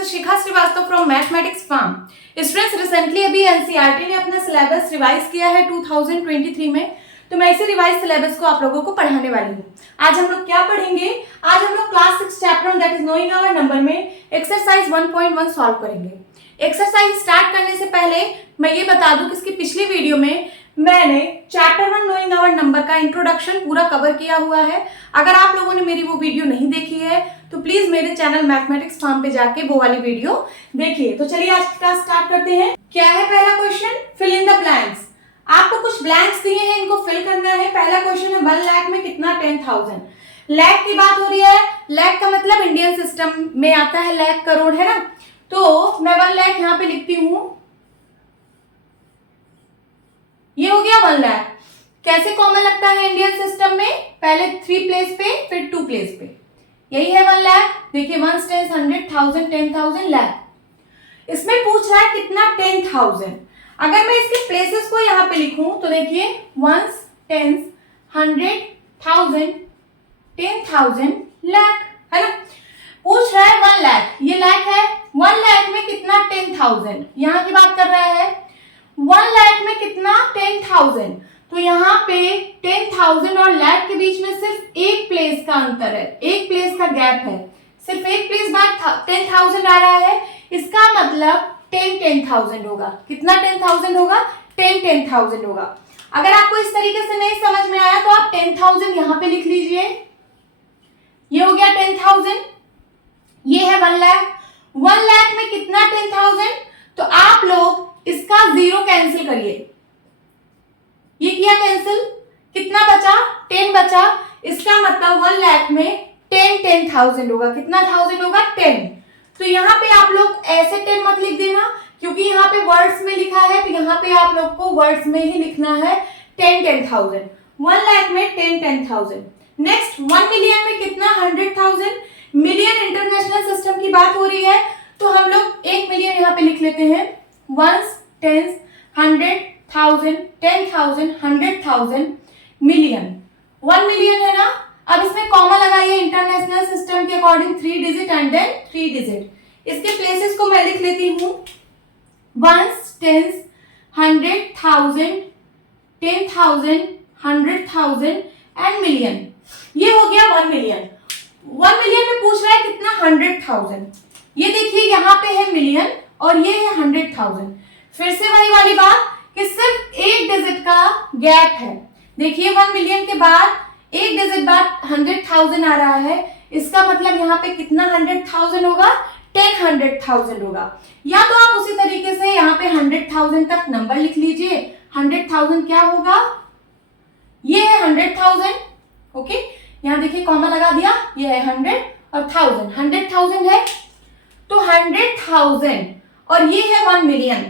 is Shikha Srivastava from mathematics farm. Students, recently अभी NCERT ने अपना सिलेबस रिवाइज किया है 2023 में, तो मैं इसे रिवाइज सिलेबस को आप लोगों को पढ़ाने वाली हूँ। आज हम लोग क्या पढ़ेंगे? आज हम लोग class 6 chapter that is knowing our number में एक्सरसाइज 1.1 सॉल्व करेंगे। एक्सरसाइज स्टार्ट करने से पहले मैं ये बता दूं कि इसकी पिछली वीडियो में मैंने चैप्टर 1 नोइंग आवर नंबर का इंट्रोडक्शन पूरा कवर किया हुआ है। अगर आप लोगों ने मेरी वो वीडियो नहीं देखी है तो प्लीज मेरे चैनल मैथमेटिक्स फार्म पे जाके वो वाली वीडियो देखिए। तो चलिए आज क्लास स्टार्ट करते हैं। क्या है पहला question? Fill in the blanks. आपको कुछ ब्लैंक्स दिए हैं, इनको फिल करना है। पहला क्वेश्चन है 1 लाख में कितना 10,000। लाख की बात हो रही है। लाख का मतलब इंडियन सिस्टम में आता है लाख करोड़, है ना। तो मैं 1 लाख यहाँ पे लिखती हूं। ये हो गया 1 लाख। कैसे कॉमन लगता है इंडियन सिस्टम में? पहले 3 प्लेस पे फिर 2 प्लेस पे। यही है 1 लाख। देखिए 1 10 100 1000 10,000 लाख। इसमें पूछ रहा है कितना 10,000। अगर मैं इसके प्लेसेस को यहां पे लिखूं तो देखिए 1 10 100 1000 10,000 लाख, है ना। पूछ रहा है 1 लाख, ये लाख है। 1 लाख में कितना 10,000, यहां की बात कर रहा है। 1 लाख में कितना 10,000, तो यहाँ पे 10,000 और लाख के बीच में सिर्फ एक प्लेस का अंतर है, एक प्लेस का गैप है। सिर्फ एक प्लेस बाद 10,000 आ रहा है, इसका मतलब 10,000 होगा। कितना 10,000 होगा? 10,000 होगा। अगर आपको इस तरीके से नहीं समझ में आया तो आप 10,000 यहां पे लिख लीजिए। ये हो गया 10,000। ये है 1 लाख। 1 लाख में कितना 10,000, तो आप लोग इसका 0 कैंसिल करिए। ये किया कैंसिल, कितना बचा? 10 बचा। इसका मतलब 1 लाख में 10,000 होगा। कितना 1000 होगा? 10। तो यहाँ पे आप लोग ऐसे 10 मत लिख देना, क्योंकि यहाँ पे वर्ड्स में लिखा है, तो यहाँ पे आप लोग को वर्ड्स में ही लिखना है 10,000। 1 लाख में 10,000। नेक्स्ट 1 मिलियन में कितना? 100,000। मिलियन इंटरनेशनल सिस्टम की बात हो रही है, तो हम लोग 1 मिलियन यहाँ पे लिख लेते हैं। 1 10 100 1000 10,000 100,000 मिलियन। 1 मिलियन है ना। अब इसमें कॉमा लगाइए इंटरनेशनल सिस्टम के according 3 digit and then 3 digit. इसके प्लेसेस को मैं लिख लेती हूं 1 10 100 1000 10,000 100,000 एंड मिलियन। ये हो गया 1 मिलियन। 1 मिलियन में पूछ रहा है कितना? 100,000। ये देखिए यहाँ पे है मिलियन और ये है 100,000। फिर से वही वाली बात कि सिर्फ एक डिजिट का गैप है। देखिए 1 मिलियन के बाद एक डिजिट बाद 100,000 आ रहा है, इसका मतलब यहाँ पे कितना 100,000 होगा? 10,000 होगा। या तो आप उसी तरीके से यहाँ पे 100,000 तक नंबर लिख लीजिए। 100,000 क्या होगा? ये है 100,000। ओके, यहाँ देखिए कॉमा लगा दिया। ये है 100 और 1000। 100,000 है तो 100,000 और ये है 1 मिलियन।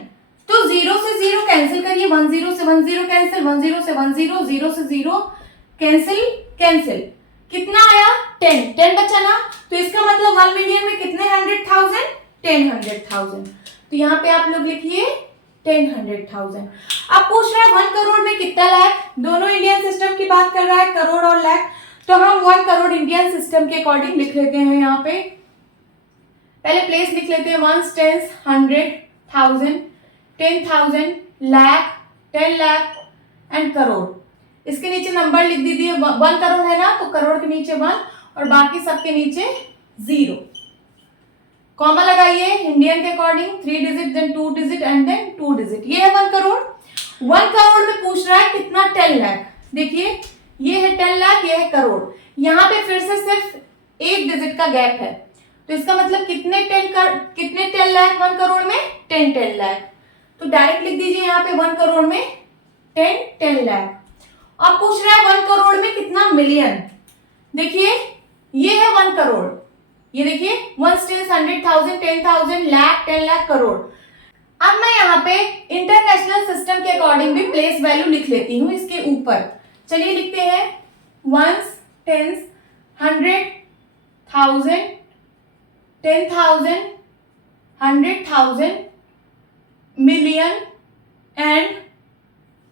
तो 0 से 0 कैंसिल करिए। 10 से 10 कैंसिल, 10 से 10 0 से 0 कैंसिल कैंसिल। कितना आया? 10। 10 बचा ना। तो इसका मतलब 1 मिलियन में कितने 100,000? 10,000। तो यहाँ पे आप लोग लिखिए 10,000। अब पूछ रहा है 1 करोड़ में कितना लाख। दोनों इंडियन सिस्टम की बात कर रहा है, करोड़ और लाख। तो हम 1 करोड़ इंडियन सिस्टम के अकॉर्डिंग लिख लेते हैं। यहाँ पे पहले प्लेस लिख लेते हैं 1 10 100 1000 10,000 लाख 10 लाख एंड करोड़। इसके नीचे नंबर लिख दीजिए। 1 करोड़ है ना, तो करोड़ के नीचे 1 और बाकी सबके नीचे 0। कॉमा लगाइए इंडियन के according 3 digit then 2 digit and then 2 digit. ये है 1 करोड़। 1 करोड़ में पूछ रहा है कितना 10 लाख। देखिए ये है 10 लाख, ये है करोड़। यहाँ पे फिर से सिर्फ एक डिजिट का गैप है, तो इसका मतलब कितने 10 लाख 1 करोड़ में? 10 लाख। तो डायरेक्ट लिख दीजिए यहाँ पे 1 करोड़ में 10 लाख। अब पूछ रहा है 1 करोड़ में कितना मिलियन। देखिए ये है 1 करोड़। ये देखिए 1 10 100,000 10,000 लाख 10 लाख करोड़। अब मैं यहाँ पे इंटरनेशनल सिस्टम के अकॉर्डिंग भी प्लेस वैल्यू लिख लेती हूँ इसके ऊपर। चलिए लिखते हैं 1 10 100,000 10,000 100,000 मिलियन एंड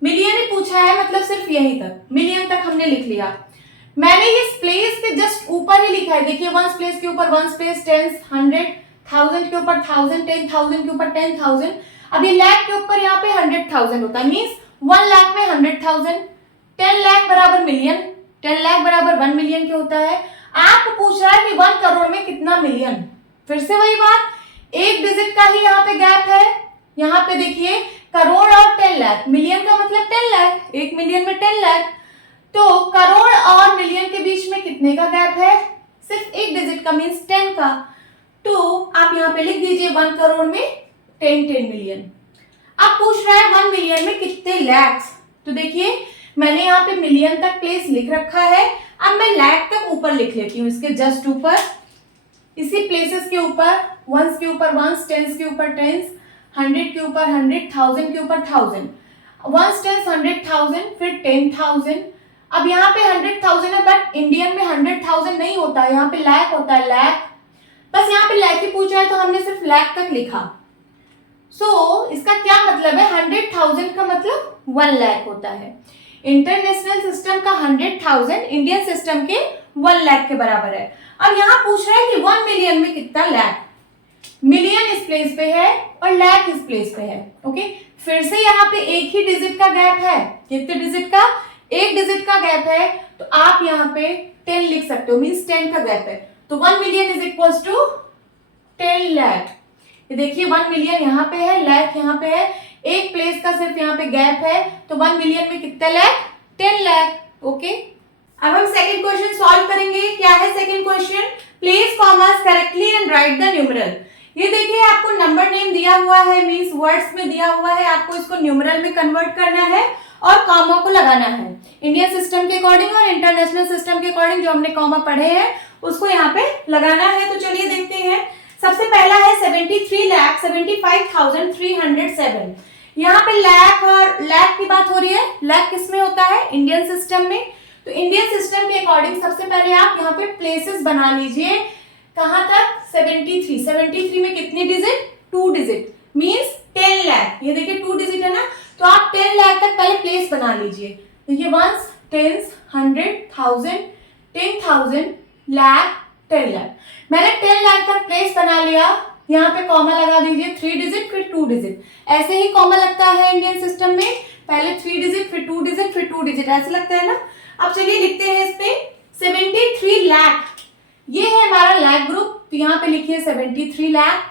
मिलियन ही पूछा है, मतलब सिर्फ यही तक, मिलियन तक हमने लिख लिया। मैंने इस प्लेस के जस्ट ऊपर ही लिखा है। देखिए 1 प्लेस के ऊपर 1 स्पेस 10 100 1000 के ऊपर 1000, 10,000 के ऊपर 10,000। अब ये लाख के ऊपर यहाँ पे 100,000 होता है, मीन्स 1 लाख में 100,000। 10 लाख बराबर मिलियन, 10 लाख बराबर 1 मिलियन के होता है। आपको पूछ रहा है कि 1 करोड़ में कितना मिलियन। फिर से वही बात, एक डिजिट का ही यहाँ पे गैप है। यहाँ पे देखिए करोड़ और 10 लाख, मिलियन का मतलब 10 लाख, 1 मिलियन में 10 लाख। तो करोड़ और मिलियन के बीच में कितने का गैप है? सिर्फ एक डिजिट का, मीन्स 10 का। तो आप यहाँ पे लिख दीजिए 1 करोड़ में 10 मिलियन। अब पूछ रहा है 1 मिलियन में कितने लैक्स। तो देखिए मैंने यहाँ पे मिलियन तक प्लेस लिख रखा है। अब मैं लाख तक ऊपर लिख लेती हूँ, इसके जस्ट ऊपर, इसी प्लेसेस के ऊपर, वंस के ऊपर वंस, टेंस के ऊपर टेंस, 100 के ऊपर 100, 1000 के ऊपर 1000, वंस टेंस 100,000, फिर 10,000। अब यहाँ पे 100,000 है, बट इंडियन में 100,000 नहीं होता है, यहाँ पे लाख होता है, लाख। बस यहाँ पे लाख ही पूछा है तो हमने सिर्फ लाख तक लिखा। इसका क्या मतलब है? 100,000 का मतलब 1 लाख होता है। इंटरनेशनल सिस्टम का 100,000 इंडियन सिस्टम के 1 लाख के बराबर है। अब यहाँ पूछ रहा है कि 1 मिलियन में कितना लाख। मिलियन इस प्लेस पे है और लाख इस प्लेस पे है। ओके, फिर से यहाँ पे एक ही डिजिट का गैप है। कितने डिजिट का? एक डिजिट का गैप है। तो आप यहाँ पे 10 लिख सकते हो, मीन्स 10 का गैप है। तो 1 million is equal to 10 lakh. ये देखिए 1 मिलियन यहाँ पे है, लाख यहाँ पे है, एक प्लेस का सिर्फ यहाँ पे गैप है। तो 1 मिलियन में कितने लाख? 10 लाख। ओके, अब हम सेकंड क्वेश्चन सॉल्व करेंगे। क्या है second question? Place commerce correctly and write the numeral. ये देखिए आपको नंबर नेम दिया हुआ है, मींस वर्ड्स में दिया हुआ है, आपको इसको न्यूमरल में कन्वर्ट करना है और कॉमा को लगाना है। इंडियन सिस्टम के अकॉर्डिंग और इंटरनेशनल सिस्टम के अकॉर्डिंग जो हमने कॉमा पढ़े हैं उसको यहाँ पे लगाना है। तो चलिए देखते हैं। सबसे पहला है 73,75,307। यहाँ पे लाख और लाख की बात हो रही है। लाख किस में होता है? इंडियन सिस्टम में। तो इंडियन सिस्टम के अकॉर्डिंग सबसे पहले आप यहाँ पे प्लेसेस बना लीजिए। कहां तक? 73। 73 में कितनी डिजिट? 2 digit, means 10 lakh. ये देखिए 2 डिजिट है ना, तो आप 10 लाख तक पहले प्लेस बना लीजिए। देखिए वंस, टेंस, 100, 1000, 10,000, लाख, 10 लाख। मैंने 10 लाख तक प्लेस बना लिया। यहाँ पे कॉमा लगा दीजिए, 3 डिजिट फिर 2 डिजिट। ऐसे ही कॉमा लगता है इंडियन सिस्टम में, पहले 3 डिजिट फिर 2 डिजिट फिर 2 डिजिट, ऐसे लगता है ना। अब चलिए लिखते हैं इस पे 73 लाख। ये है हमारा लाख ग्रुप, तो यहाँ पे लिखिए 73 लाख।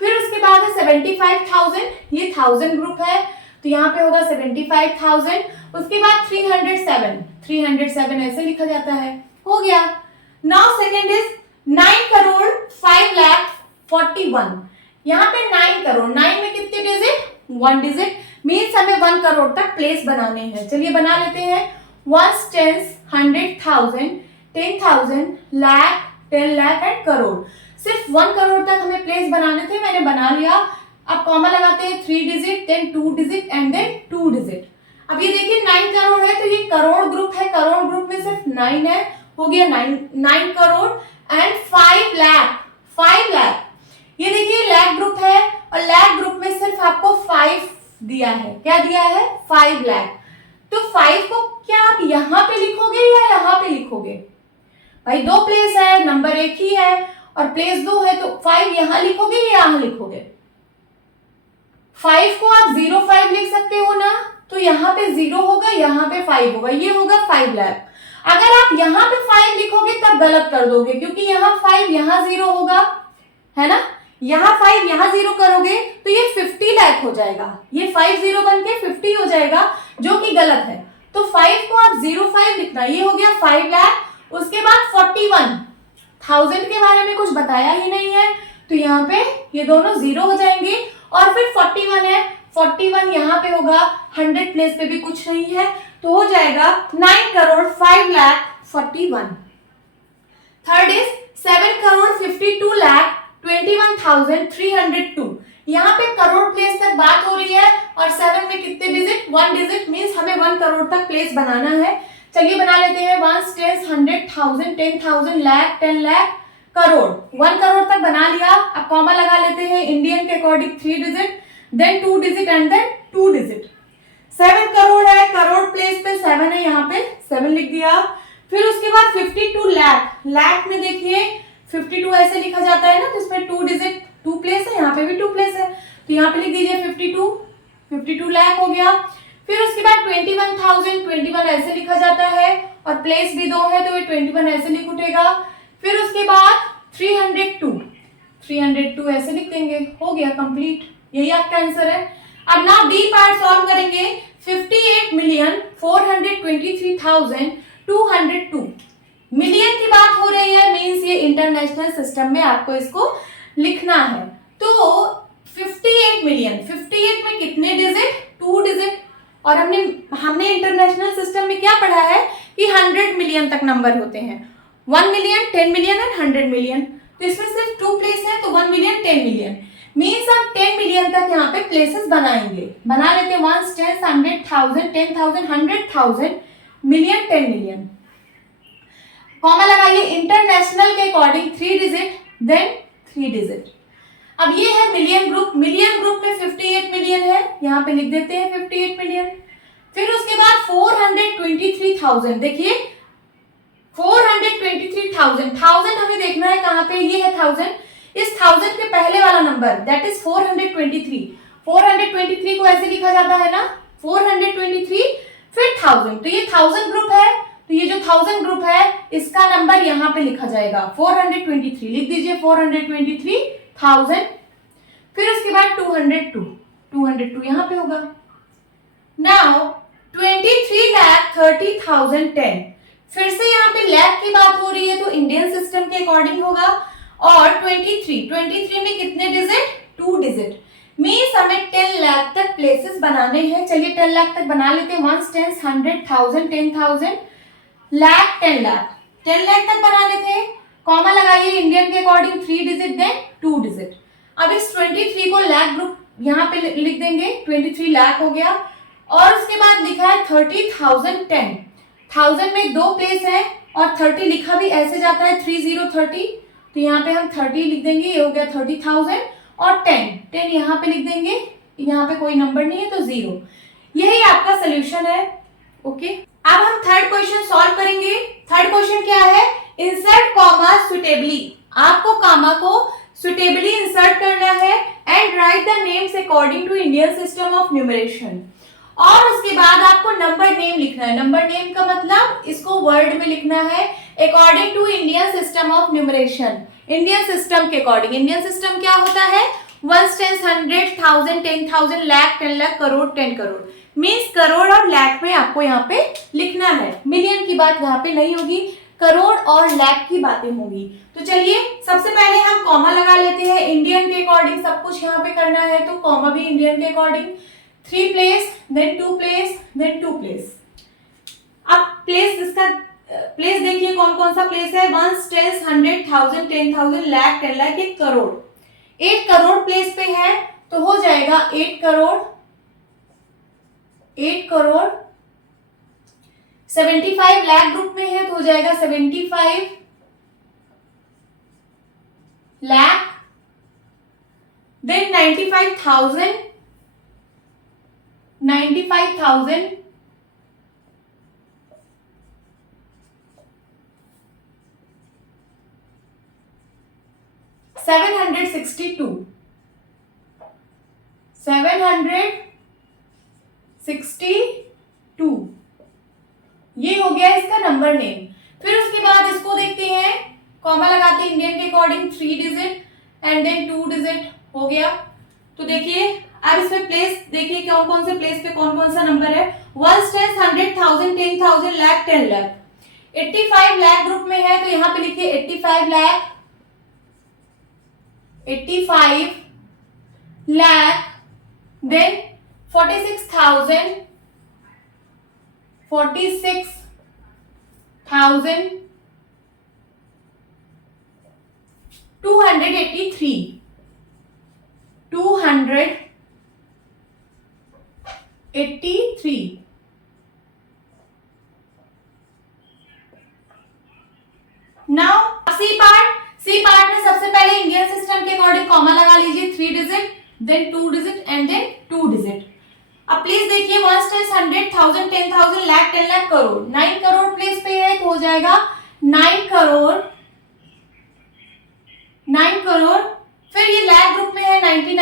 फिर उसके बाद है 75,000, ये 1000 ग्रुप है, तो यहाँ पे होगा 75,000। उसके बाद 307, 307 ऐसे लिखा जाता है, हो गया। Now second is 9 crore 5,41,000। यहाँ पे 9 करोड़, 9 में कितने डिजिट? 1 डिजिट, मीन्स हमें 1 करोड़ तक प्लेस बनाने हैं। चलिए बना लेते हैं। Ones, tens, 100,000, 10,000, lakh, 10 lakh and crore. सिर्फ 1 करोड़ तक हमें प्लेस बनाने थे, मैंने बना लिया। अब कॉमा लगाते हैं, 3 digit, then 2 digit and then 2 digit. अब ये देखिए 9 करोड़ है, तो ये करोड़ ग्रुप है। करोड़ ग्रुप में सिर्फ 9 है, हो गया 9 करोड़ एंड 5 लाख, 5 लाख। ये देखिए लाख ग्रुप है और लाख ग्रुप में सिर्फ आपको 5 दिया है। क्या दिया है? 5 लाख। तो 5 को क्या आप यहाँ पे लिखोगे या यहाँ पे लिखोगे? भाई 2 प्लेस है, नंबर एक ही है और प्लेस 2 है, तो 5 यहाँ लिखोगे या यहाँ लिखोगे? 5 को आप 05 लिख सकते हो ना, तो यहाँ पे 0 होगा, यहाँ पे 5 होगा, ये होगा 5 लाख। अगर आप यहाँ पे 5 लिखोगे तब गलत कर दोगे, क्योंकि यहाँ 5 यहाँ 0 होगा, है ना। यहाँ 5 यहाँ 0 करोगे तो ये 50 लाख हो जाएगा। ये 50 बन के 50 हो जाएगा, जो कि गलत है। तो 5 को आप 05 लिखना, ये हो गया 5 लाख। उसके बाद 41,000 के बारे में कुछ बताया ही नहीं है, तो यहाँ पे ये दोनों 0 हो जाएंगे। और फिर 41 है, 41 यहाँ पे होगा, 100 प्लेस पे भी कुछ नहीं है, तो हो जाएगा 9 करोड़ 5,41,000। Third is 7 crore 52,21,302। यहाँ पे करोड़ प्लेस तक बात हो रही है और 7 में कितने डिजिट? 1 डिजिट, मीन्स हमें 1 करोड़ तक प्लेस बनाना है। चलिए बना लेते हैं। 1 टेंस 100,000 10,000 लाख 10 लाख करोड़। 1 करोड़ तक बना लिया। अब कॉमा लगा लेते हैं इंडियन के according, 3 digit, then 2 digit and then 2 digit. 7 crore है, करोड़ प्लेस पे 7 है, यहाँ पे 7 लिख दिया। फिर उसके बाद 52 लाख। लाख में देखिए 52 ऐसे लिखा जाता है ना, तो इसमें 2 डिजिट पे भी 2 प्लेस है, तो यहाँ पे लिख दीजिए 52 लाख हो गया। फिर उसके बाद 21,000, 21 ऐसे लिखा जाता है और प्लेस भी 2 है तो ये 21 ऐसे लिख उठेगा। फिर उसके बाद 302 ऐसे लिख देंगे, हो गया कंप्लीट, यही आपका आंसर है। अब ना डी पार्ट सॉल्व करेंगे। 58,423,202 मिलियन की बात हो रही है, मींस ये इंटरनेशनल सिस्टम में आपको इसको लिखना है। तो 58 मिलियन, 58 में कितने डिजिट? 2 डिजिट। और हमने इंटरनेशनल सिस्टम में क्या पढ़ा है कि 100 मिलियन तक नंबर होते हैं, 1 मिलियन, 10 मिलियन एंड 100 मिलियन। तो इसमें सिर्फ 2 प्लेस है, तो 1 मिलियन, 10 मिलियन, मीन्स हम 10 मिलियन तक यहाँ पे प्लेसेस बनाएंगे। बना लेते हैं 1, 10, 100,000, 10,000, 100,000, मिलियन, 10 मिलियन। कॉमा लगाइए। इंटरनेशनल के अकॉर्डिंग 3 डिजिट, देन 3 डिजिट। अब ये है मिलियन ग्रुप। मिलियन ग्रुप में 58 मिलियन है, यहाँ पे लिख देते हैं 58 मिलियन। फिर उसके बाद 423,000, देखिए 423,000, 1000 हमें देखना है कहाँ पे, ये है 1000। इस 1000 के पहले वाला नंबर दैट इज 423। 423 को ऐसे लिखा जाता है ना, 423 फिर 1000, तो ये 1000 ग्रुप है। तो ये जो 1000 ग्रुप है इसका नंबर यहाँ पे लिखा जाएगा 423, लिख दीजिए 423,000। फिर उसके बाद 202 यहाँ पे होगा। नाउ 23,30,010, फिर से यहाँ पे लैख की बात हो रही है तो इंडियन सिस्टम के अकॉर्डिंग होगा। और 23 में कितने डिजिट? 2 डिजिट, मीन्स हमें 10 लाख तक प्लेसेस बनाने हैं। चलिए 10 लाख तक बना लेते हैं। 1, 10, 100,000, 10,000, लाख, 10 लाख, 10 लाख तक बनाने थे। कॉमा लगाइए। इंडियन के अकॉर्डिंग 3 डिजिट, देन 2 डिजिट। अब इस 23 को लाख ग्रुप यहाँ पे लिख देंगे, 23 लाख हो गया। और उसके बाद लिखा है 30,010, 1000 में 2 प्लेस है और 30 लिखा भी ऐसे जाता है 3030, तो यहाँ पे हम 30 लिख देंगे, ये हो गया 30,000। और 10 यहाँ पे लिख देंगे, यहाँ पे कोई नंबर नहीं है तो 0। यही आपका सोल्यूशन है। ओके, अब हम थर्ड क्वेश्चन सॉल्व करेंगे। थर्ड क्वेश्चन क्या है? Insert comma suitably. आपको कॉमा को सुटेबली इंसर्ट करना है and write the names according to Indian system of numeration. और उसके बाद आपको नंबर नेम लिखना है। नंबर नेम का मतलब इसको वर्ड में लिखना है according to Indian system of numeration. Indian system के अकॉर्डिंग। इंडियन सिस्टम क्या होता है? 1, 10, 100,000, 10,000, लाख, 10 लाख, करोड़, 10 करोड़, मीन्स करोड़ और लाख में आपको यहाँ पे लिखना है। मिलियन की बात यहाँ पे नहीं होगी, करोड़ और लाख की बातें होंगी। तो चलिए सबसे पहले हम कॉमा लगा लेते हैं। इंडियन के अकॉर्डिंग सब कुछ यहाँ पे करना है तो कॉमा भी इंडियन के according. 3 place, then 2 place, then 2 place. अब प्लेस, इसका प्लेस देखिए कौन कौन सा प्लेस है। 1, 10, 100,000, 10,000, लाख, 10 लाख, 1 करोड़। 8 करोड़ प्लेस पे है तो हो जाएगा 8 करोड़। 75 लाख ग्रुप में है तो हो जाएगा 75 लाख। देन 95,000, 762, 762, ये हो गया इसका नंबर नेम। फिर उसके बाद इसको देखते हैं, कॉमा लगाते हैं इंडियन के according 3 digit and then 2 digit हो गया। तो देखिए अब इसमें प्लेस देखिए कौन कौन से प्लेस पे कौन कौन सा नंबर है। 1, 10, 100,000, 10,000, लाख, 10 लाख। 85 लाख ग्रुप में है तो यहाँ पे लिखिए 85 lakh, 85 lakh. Then 46,000, 46,000, 283, 283। Now C part में सबसे पहले इंडियन सिस्टम के अकॉर्डिंग कॉमा लगा लीजिए। 3 digit, then 2 digit and then 2 digit. अब प्लीज देखिए 1, 10, 100,000, 10,000, लाख, 10 लाख, करोड़। 9 करोड़ प्लेस पे है तो हो जाएगा 9 करोड़, 9 करोड़। फिर ये लाख ग्रुप में है 99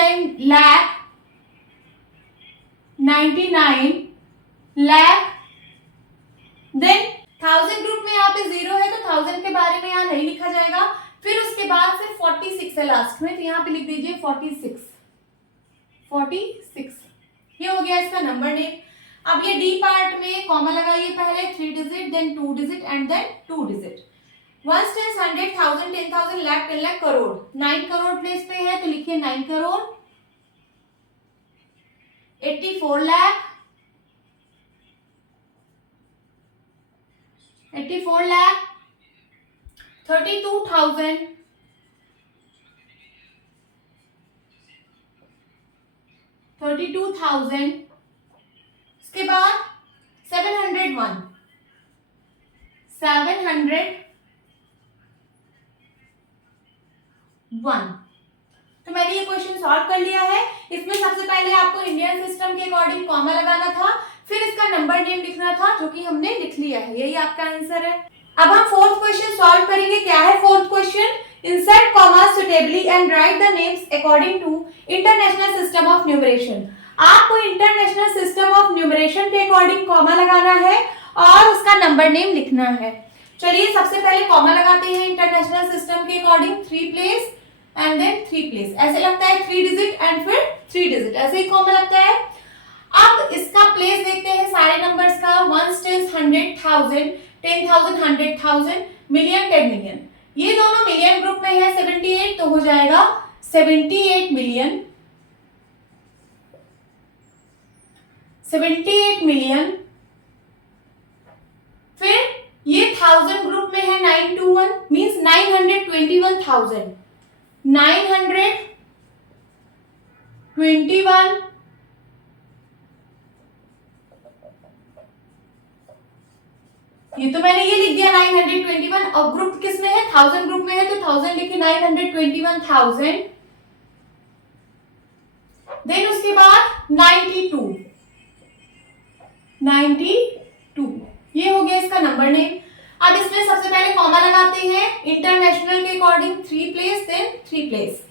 लाख, 99 लाख। देन 1000 ग्रुप में यहाँ पे 0 है तो 1000 के बारे में यहाँ नहीं लिखा जाएगा। फिर उसके बाद से 46 है लास्ट में, तो यहाँ पे लिख दीजिए 46। ये हो गया इसका नंबर नेम। अब ये डी पार्ट में कॉमा लगाइए, पहले 3 digit, then 2 digit and then 2 digit. 1 10 100 1000 10,000 lakh 10 lakh crore. 9 crore place पे है तो लिखिए 9 करोड़। 84 लाख, 84 लाख। 32,000, 32,000। उसके बाद 701, 701। तो मैंने ये क्वेश्चन सॉल्व कर लिया है। इसमें सबसे पहले आपको इंडियन सिस्टम के अकॉर्डिंग कॉमा लगाना था, फिर इसका नंबर नेम लिखना था, जो कि हमने लिख लिया है। यही आपका आंसर है। अब हम फोर्थ क्वेश्चन सॉल्व करेंगे। क्या है fourth question? Insert comma suitably and write the names according to international system of numeration. आपको इंटरनेशनल सिस्टम ऑफ न्यूमरेशन के अकॉर्डिंग कॉमा लगाना है और उसका नंबर नेम लिखना है। चलिए सबसे पहले कॉमा लगाते हैं इंटरनेशनल सिस्टम के according. 3 place and then 3 place, ऐसे लगता है 3 डिजिट एंड फिर 3 डिजिट, ऐसे ही कॉमा लगता है। अब इसका प्लेस देखते हैं सारे नंबर्स का। 1 10 100 1000 10,000 100,000 मिलियन 10 मिलियन। ये दोनों मिलियन ग्रुप में है 78, तो हो जाएगा 78 मिलियन। 78 मिलियन। फिर ये 1000 ग्रुप में है 921, मींस 921,000। 921, ये तो मैंने ये लिख दिया 921। और ग्रुप किस में है? 1000 ग्रुप में है तो 1000 लिखिए 921,000। देन उसके बाद 92, ये हो गया इसका नंबर नेम। अब इसमें सबसे पहले कॉमा लगाते हैं इंटरनेशनल के अकॉर्डिंग। 3 place then 3 place.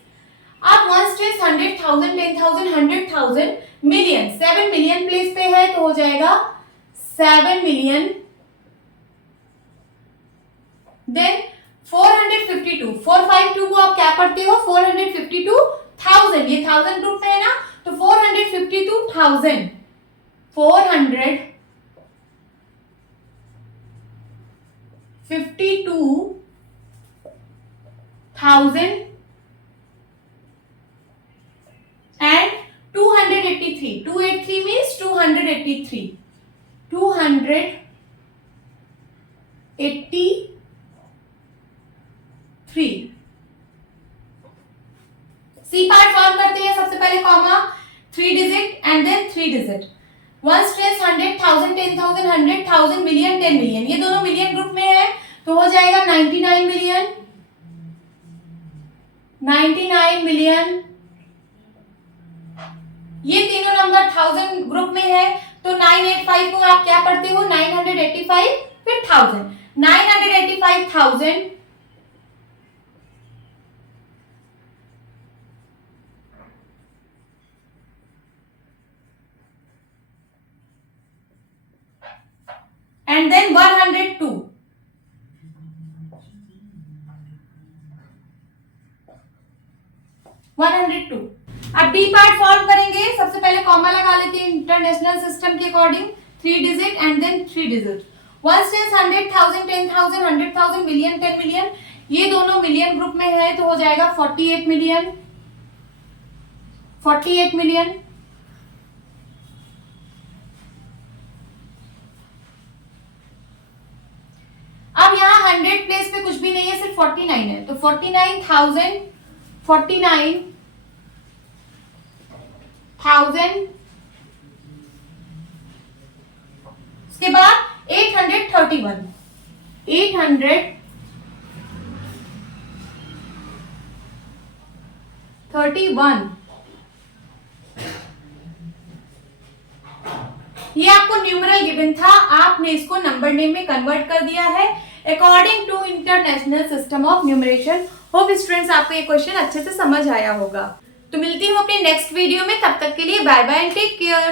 अब 1 10 100 1000 10,000 100,000 मिलियन। 7 मिलियन प्लेस पे है तो हो जाएगा 7 मिलियन। देन 452, 452 को आप क्या पढ़ते हो? 452,000। ये 1000 ग्रुप में है ना, तो 452,000। 452,000 and 283. 283 means 283. 283। C part solve करते हैं। सबसे पहले comma, 3 digit and then 3 digit. 1 10 100 1000 10,000 100,000 million 10 million. ये दोनों मिलियन ग्रुप में है तो हो जाएगा 99 मिलियन। 99 मिलियन। ये तीनों नंबर 1000 ग्रुप में है तो 985 को आप क्या पढ़ते हो? 985 फिर 1000। 985,000 and then 102। 102। अब डी पार्ट सॉल्व करेंगे। सबसे पहले कॉमा लगा लेते हैं इंटरनेशनल सिस्टम के according. 3 digit and then 3 digit. 1 10 100 1000 10,000 100,000 million 10 million. ये दोनों मिलियन ग्रुप में है तो हो जाएगा 48 मिलियन। 48 मिलियन। अब यहाँ 100 प्लेस पे कुछ भी नहीं है, सिर्फ 49 है, तो 49,000 उसके बाद 831। 831। ये आपको न्यूमरल गिवन था, आपने इसको नंबर नेम में कन्वर्ट कर दिया है according to international system of numeration. Hope students आपको ये क्वेश्चन अच्छे से समझ आया होगा। तो मिलती हूँ अपने नेक्स्ट वीडियो में, तब तक के लिए bye bye and take care.